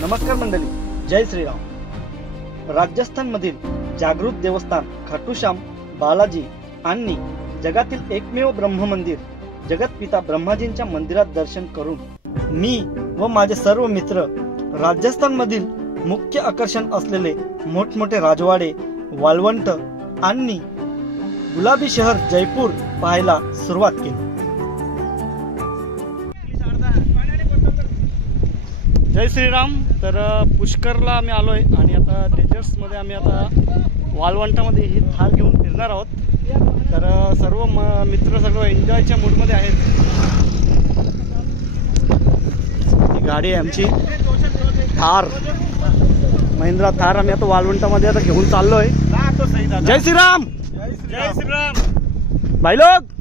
नमस्कार मंडळी, जय श्रीराम। राजस्थान मधील जागृत देवस्थान खाटू श्याम बालाजी आणि जगातील एकमेव ब्रह्ममंदिर जगतपिता ब्रह्माजींच्या मंदिरात दर्शन करून मी व माझे सर्व मित्र राजस्थान मधील मुख्य आकर्षण असलेले मोठमोठे राजवाडे, वाळवंट आणि गुलाबी शहर जयपूर पाहायला सुरुवात केली। जय श्रीराम। तर पुष्करला आम्ही आलोय आणि आता डेजर्ट्स मध्ये आम्ही आता वाळवंटामध्ये ही थार घेऊन फिरणार आहोत। तर सर्व मित्र सर्व एन्जॉयच्या मूड मध्ये आहेत। ही गाडी आहे आमची थार, महिंद्रा थार। आम्ही आता वाळवंटामध्ये आता घेऊन चाललोय। जय श्रीराम, जय श्रीराम भाई लोग।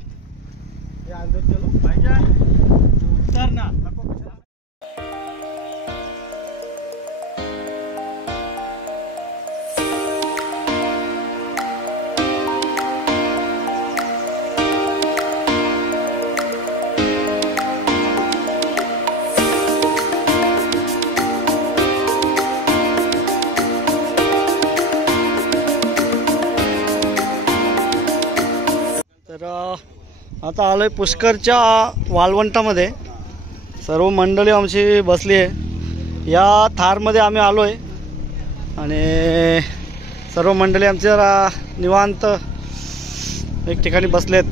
तर आता आलोय पुष्करच्या वाळवंटामध्ये। सर्व मंडळी आमची बसली आहे। या थारमध्ये आम्ही आलोय आणि सर्व मंडळी आमची जरा निवांत एक ठिकाणी बसलेत।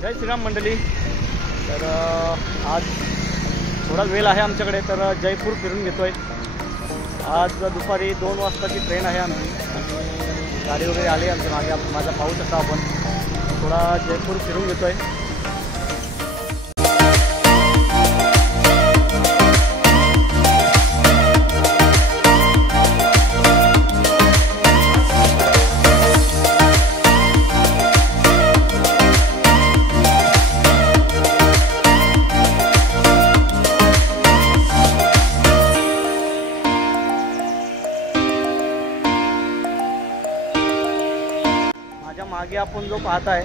जय श्रीराम मंडळी. तर आज थोडा वेळ आहे आमच्याकडे, तर जयपूर फिरून घेतोय. आज दुपारी 2 वाजताची ट्रेन आहे आमची. गाडी वगैरे आली आमच्या मागे, माझा पाहू शकता आपण. थोडा जयपूर फिरून घेतोय. मागे आपण जो पाहत आहे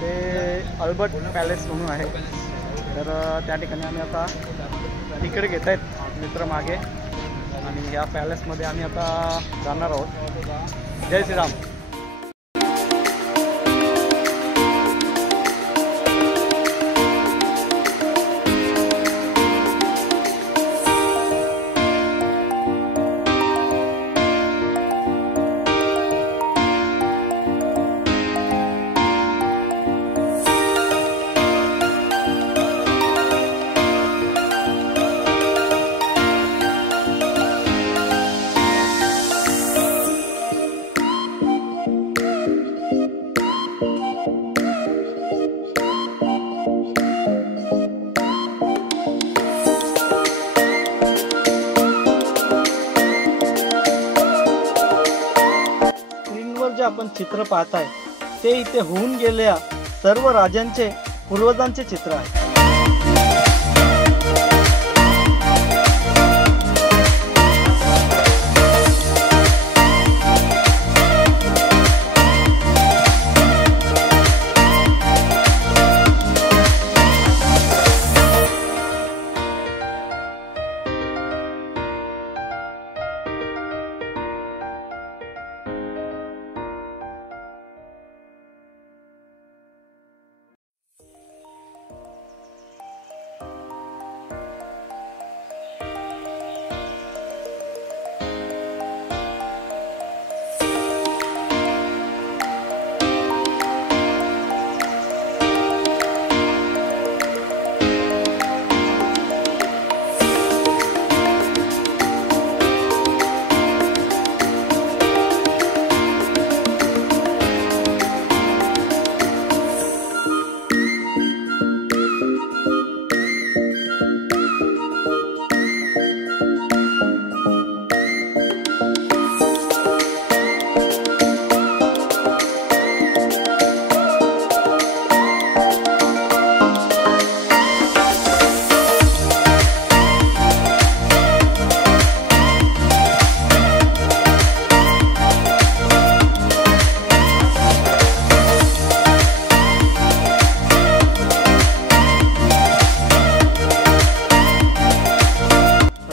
ते अल्बर्ट पॅलेस म्हणून आहे. तर त्या ठिकाणी आम्ही आता तिकीट घेत आहेत मित्र मागे, आणि या पॅलेसमध्ये आम्ही आता जाणार आहोत. जय श्रीराम. जे आपण चित्र पाहताय ते इथे होऊन गेलेल्या सर्व राजांचे पूर्वजांचे चित्र आहे.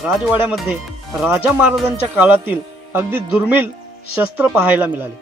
राजवाड्यामध्ये राजा महाराजांच्या काळातील अगदी दुर्मिळ शस्त्र पाहायला मिळाले.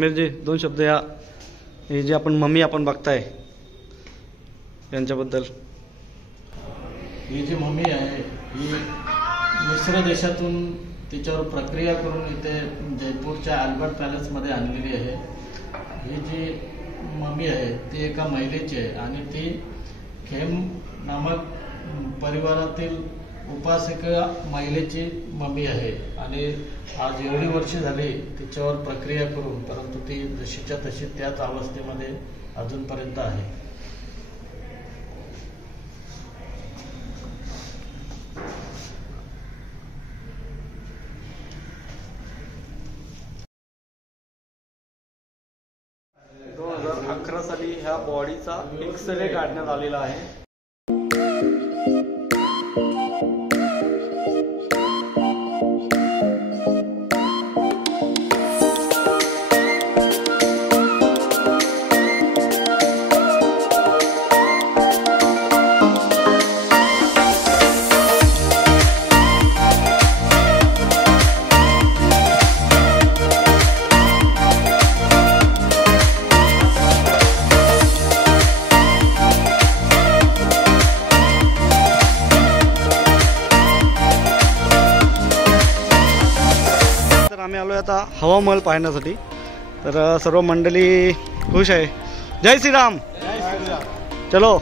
समीरजी, 2 शब्द या हे जे आपण मम्मी आपण बघताय यांच्याबद्दल. ही जी मम्मी आहे ही मिस्र देशातून तिच्यावर प्रक्रिया करून इथे जयपूरच्या अल्बर्ट पॅलेसमध्ये आणलेली आहे. ही जी मम्मी आहे ती एका महिलेची आहे आणि ती खेम नामक परिवारातील उपासिका महिलेची मम्मी आहे. आणि आज एवढी वर्ष झाली तिच्यावर प्रक्रिया करून, परंतु ती जशीच्या तशी त्याच अवस्थेमध्ये अजूनपर्यंत आहे. साली ह्या बॉडीचा एक्सरे काढण्यात आलेला आहे. आम्ही आलो आता हवा महल पाहण्यासाठी. तर सर्व मंडळी खुश आहे. जय श्रीराम. चलो.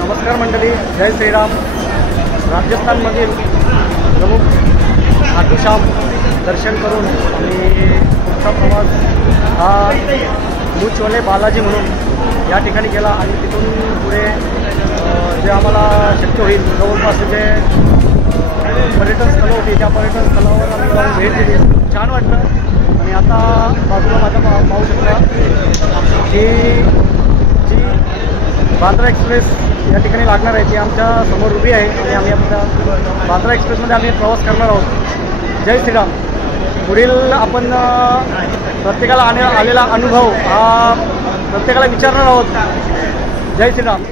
नमस्कार मंडळी, जय श्रीराम. राजस्थानमधील प्रमुख खाटूश्याम दर्शन करून आम्ही पुढचा प्रवास हा मुचवले बालाजी म्हणून या ठिकाणी केला आणि तिथून पुढे जे आम्हाला शक्य होईल जवळपास जे पर्यटन स्थळं होती त्या पर्यटन स्थळावर आम्ही जाऊन भेट दिली. छान वाटलं. आणि आता बाजूला माझ्या पाहू शकता की जी बांद्रा एक्सप्रेस या ठिकाणी लागणार आहे ती आमच्या समोर उभी आहे आणि आम्ही आपल्या बांद्रा एक्सप्रेसमध्ये आम्ही प्रवास करणार आहोत. जय श्रीराम. पुढील आपण प्रत्येकाला आलेला अनुभव हा प्रत्येकाला विचारणार आहोत. जय श्रीराम.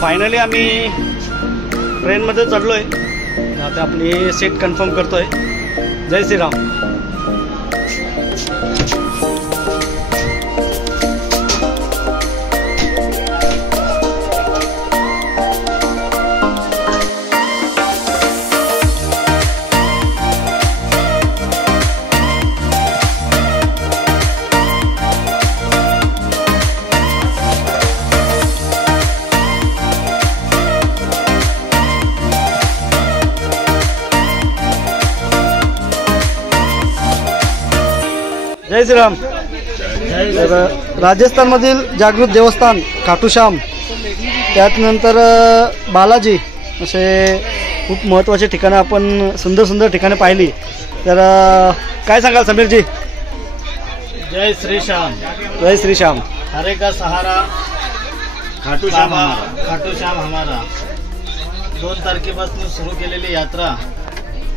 फायनली आम्ही ट्रेनमध्ये चढलोय. आता आपली सीट कन्फर्म करतोय. जय श्रीराम. जय श्रीराम. तर राजस्थानमधील जागृत देवस्थान खाटूश्याम, त्यानंतर बालाजी, असे खूप महत्त्वाचे ठिकाणं आपण सुंदर सुंदर ठिकाणं पाहिली. तर काय सांगाल समीरजी? जय श्री श्याम. जय श्री श्याम. हरे का सहारा खाटू श्याम हमारा. 2 तारखेपासून सुरू केलेली यात्रा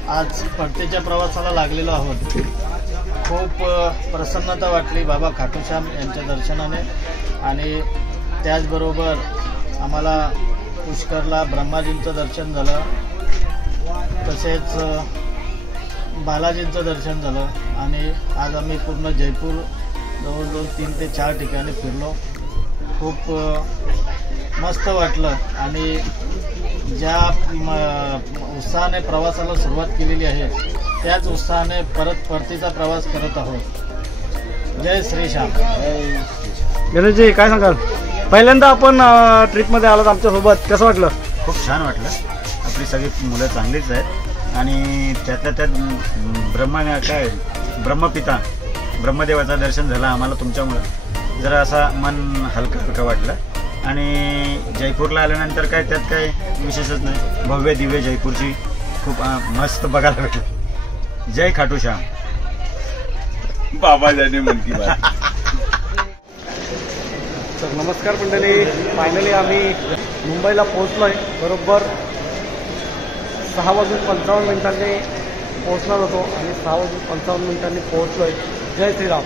आज परतीच्या प्रवासाला लागलेलो आहोत. खूप प्रसन्नता वाटली बाबा खाटूश्याम यांच्या दर्शनाने. आणि त्याचबरोबर आम्हाला पुष्करला ब्रह्माजींचं दर्शन झालं, तसेच बालाजींचं दर्शन झालं. आणि आज आम्ही पूर्ण जयपूर जवळजवळ 3 ते 4 ठिकाणी फिरलो. खूप मस्त वाटलं. आणि ज्या उत्साहाने प्रवासाला सुरुवात केलेली आहे त्याच उत्साहाने परतीचा प्रवास करत आहोत. जय श्री श्याम. गणेशजी काय सांगाल? पहिल्यांदा आपण ट्रिपमध्ये आलात आमच्यासोबत, कसं वाटलं? खूप छान वाटलं. आपली सगळी मुलं चांगलीच आहेत आणि त्यातल्या त्यात ब्रह्मपिता ब्रह्मदेवाचं दर्शन झालं आम्हाला तुमच्यामुळं. जरा असा मन हलकं हलकं वाटलं. आणि जयपूरला आल्यानंतर काय त्यात काय विशेषच नाही, भव्य दिव्य जयपूरची खूप मस्त बघायला भेटलं. जय खाटूश्याम. बाबा जाने मन की बात. तर नमस्कार मंडळी, फायनली आम्ही मुंबईला पोहोचलो आहे. बरोबर 6:55 पोहोचणार होतो आणि 6:55 पोहोचलो आहे. जय श्रीराम.